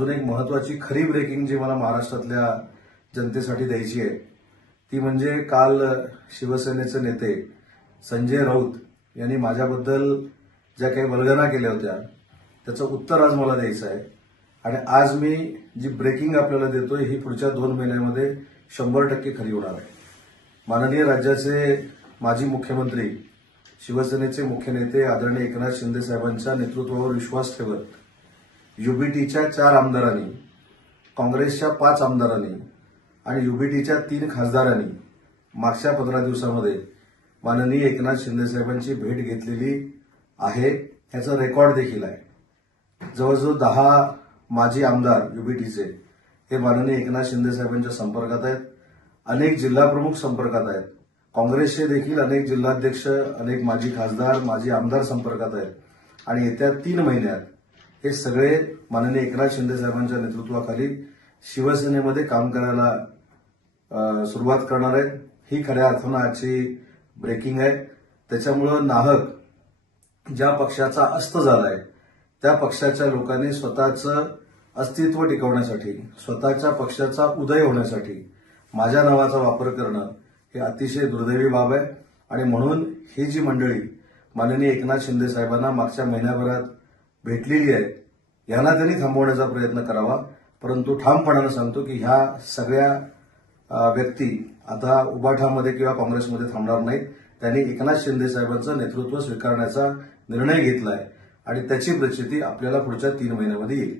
अजून एक महत्वाची खरी ब्रेकिंग जी मला महाराष्ट्रातल्या जनतेसाठी द्यायची आहे ती म्हणजे काल शिवसेनेचे नेते संजय राऊत यांनी माझ्याबद्दल ज्या काही वल्गना केल्या होत्या त्याचं उत्तर आज मला द्यायचं आहे आणि आज मी जी ब्रेकिंग आपल्याला देतोय ही पुढच्या 2 महिन्यांमध्ये 100% खरी होणार आहे। माननीय राज्याचे माजी मुख्यमंत्री शिवसेनेचे मुख्य नेते आदरणीय एकनाथ शिंदे साहेबांच्या नेतृत्वावर विश्वास ठेवत युबीटीच्या 4 आमदारांनी, काँग्रेसच्या 5 आमदारांनी आणि युबीटीच्या 3 खासदारांनी मागच्या 15 दिवसांमध्ये माननीय एकनाथ शिंदे साहेबांची भेट घेतलेली आहे। याचा रेकॉर्ड देखील आहे। जवळजवळ 10 माजी आमदार युबीटीचे हे माननीय एकनाथ शिंदे साहेबांच्या संपर्कात आहेत। अनेक जिल्हाप्रमुख संपर्कात आहेत। काँग्रेसचे देखील अनेक जिल्हाध्यक्ष, अनेक माजी खासदार, माजी आमदार संपर्कात आहेत आणि येत्या 3 महिन्यात हे सगळे माननीय एकनाथ शिंदे साहेबांच्या नेतृत्वाखाली शिवसेनेमध्ये काम करायला सुरुवात करणार आहेत। ही खऱ्या अर्थानं आजची ब्रेकिंग आहे। त्याच्यामुळे नाहक ज्या पक्षाचा अस्त झालाय त्या पक्षाच्या लोकांनी स्वतःचं अस्तित्व टिकवण्यासाठी, स्वतःच्या पक्षाचा उदय होण्यासाठी माझ्या नावाचा वापर करणं हे अतिशय दुर्दैवी बाब आहे आणि म्हणून ही जी मंडळी माननीय एकनाथ शिंदे साहेबांना मागच्या महिन्याभरात भेटलेली आहे यांना त्यांनी थांबवण्याचा प्रयत्न करावा। परंतु ठामपणानं सांगतो की ह्या सगळ्या व्यक्ती आता उबाठामध्ये किंवा काँग्रेसमध्ये थांबणार नाहीत। त्यांनी एकनाथ शिंदे साहेबांचं नेतृत्व स्वीकारण्याचा निर्णय घेतलाय आणि त्याची प्रचिती आपल्याला पुढच्या 3 महिन्यामध्ये येईल।